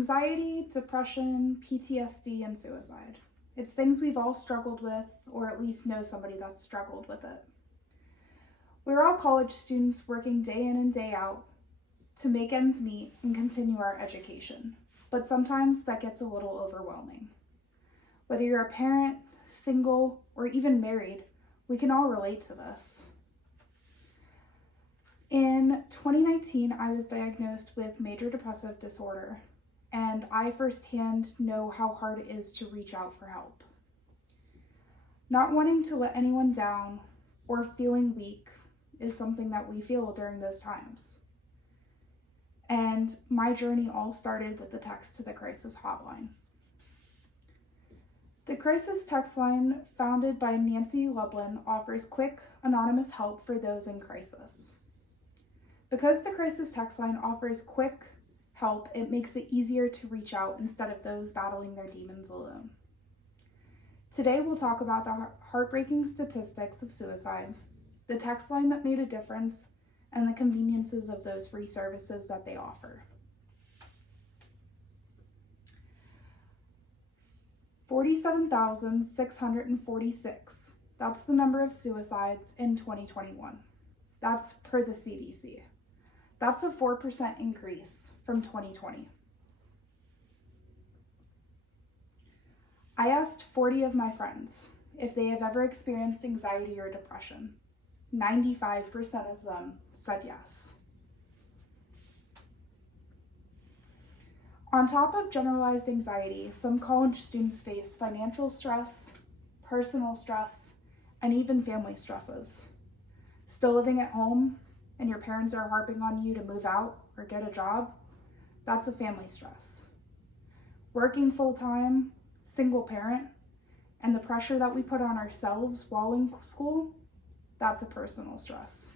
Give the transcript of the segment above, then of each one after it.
Anxiety, depression, PTSD, and suicide. It's things we've all struggled with, or at least know somebody that's struggled with it. We're all college students working day in and day out to make ends meet and continue our education, but sometimes that gets a little overwhelming. Whether you're a parent, single, or even married, we can all relate to this. In 2019, I was diagnosed with major depressive disorder, and I firsthand know how hard it is to reach out for help. Not wanting to let anyone down or feeling weak is something that we feel during those times. And my journey all started with the text to the crisis hotline. The crisis text line, founded by Nancy Lublin, offers quick, anonymous help for those in crisis. Because the crisis text line offers quick help, it makes it easier to reach out instead of those battling their demons alone. Today we'll talk about the heartbreaking statistics of suicide, the text line that made a difference, and the conveniences of those free services that they offer. 47,646. That's the number of suicides in 2021. That's per the CDC. That's a 4% increase from 2020. I asked 40 of my friends if they have ever experienced anxiety or depression. 95% of them said yes. On top of generalized anxiety, some college students face financial stress, personal stress, and even family stresses. Still living at home, and your parents are harping on you to move out or get a job, that's a family stress. Working full-time, single parent, and the pressure that we put on ourselves while in school, that's a personal stress.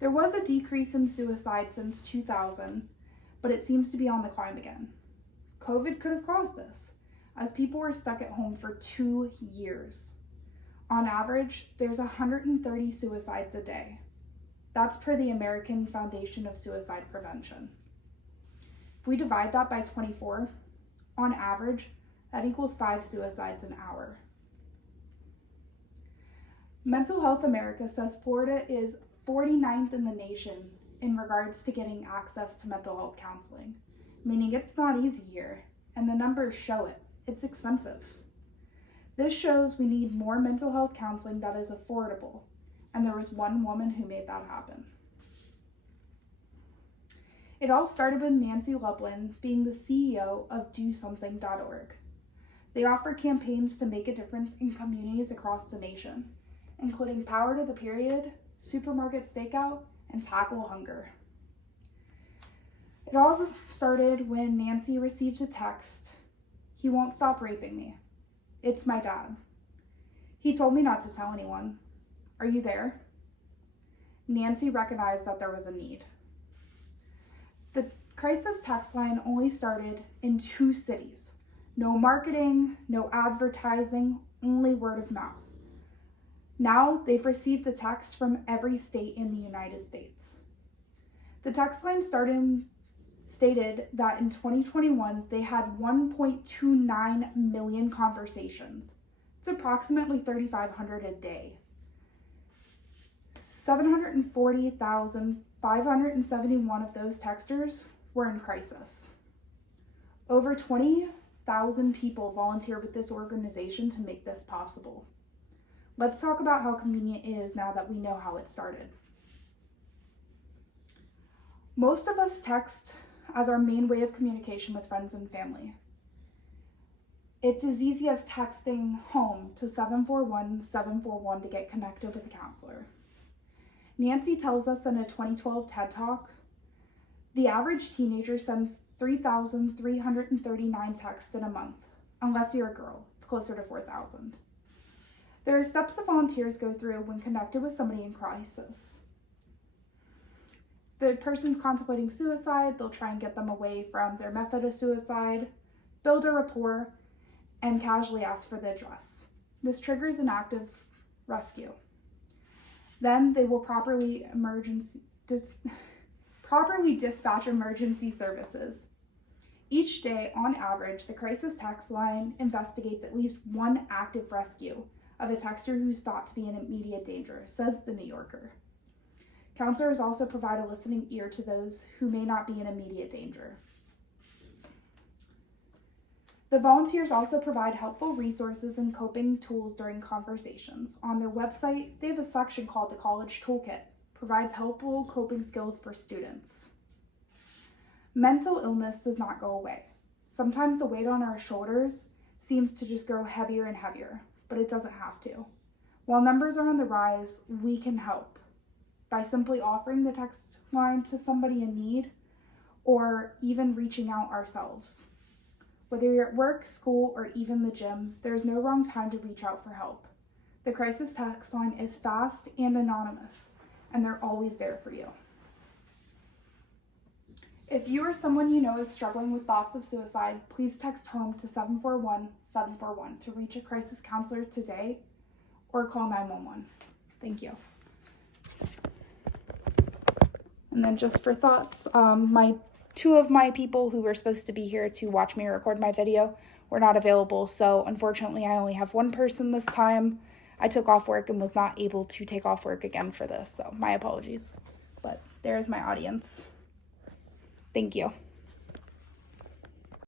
There was a decrease in suicide since 2000, but it seems to be on the climb again. COVID could have caused this, as people were stuck at home for 2 years. On average, there's 130 suicides a day. That's per the American Foundation of Suicide Prevention. If we divide that by 24, on average, that equals 5 suicides an hour. Mental Health America says Florida is 49th in the nation in regards to getting access to mental health counseling, meaning it's not easy here, and the numbers show it. It's expensive. This shows we need more mental health counseling that is affordable, and there was one woman who made that happen. It all started with Nancy Lublin being the CEO of DoSomething.org. They offer campaigns to make a difference in communities across the nation, including Power to the Period, Supermarket Stakeout, and Tackle Hunger. It all started when Nancy received a text, "He won't stop raping me. It's my dad. He told me not to tell anyone. Are you there?" Nancy recognized that there was a need. The crisis text line only started in 2 cities. No marketing, no advertising, only word of mouth. Now they've received a text from every state in the United States. The text line stated that in 2021, they had 1.29 million conversations. It's approximately 3,500 a day. 740,571 of those texters were in crisis. Over 20,000 people volunteer with this organization to make this possible. Let's talk about how convenient it is now that we know how it started. Most of us text as our main way of communication with friends and family. It's as easy as texting home to 741-741 to get connected with a counselor. Nancy tells us in a 2012 TED Talk, the average teenager sends 3,339 texts in a month. Unless you're a girl, it's closer to 4,000. There are steps that volunteers go through when connected with somebody in crisis. The person's contemplating suicide, they'll try and get them away from their method of suicide, build a rapport, and casually ask for the address. This triggers an active rescue. Then they will properly dispatch emergency services. Each day, on average, the crisis text line investigates at least one active rescue of a texter who's thought to be in immediate danger, says the New Yorker. Counselors also provide a listening ear to those who may not be in immediate danger. The volunteers also provide helpful resources and coping tools during conversations. On their website, they have a section called the College Toolkit, provides helpful coping skills for students. Mental illness does not go away. Sometimes the weight on our shoulders seems to just grow heavier and heavier, but it doesn't have to. While numbers are on the rise, we can help by simply offering the text line to somebody in need or even reaching out ourselves. Whether you're at work, school, or even the gym, there's no wrong time to reach out for help. The crisis text line is fast and anonymous, and they're always there for you. If you or someone you know is struggling with thoughts of suicide, please text HOME to 741-741 to reach a crisis counselor today or call 911. Thank you. And then just for thoughts, two of my people who were supposed to be here to watch me record my video were not available, so unfortunately I only have one person this time. I took off work and was not able to take off work again for this, so my apologies. But there's my audience. Thank you.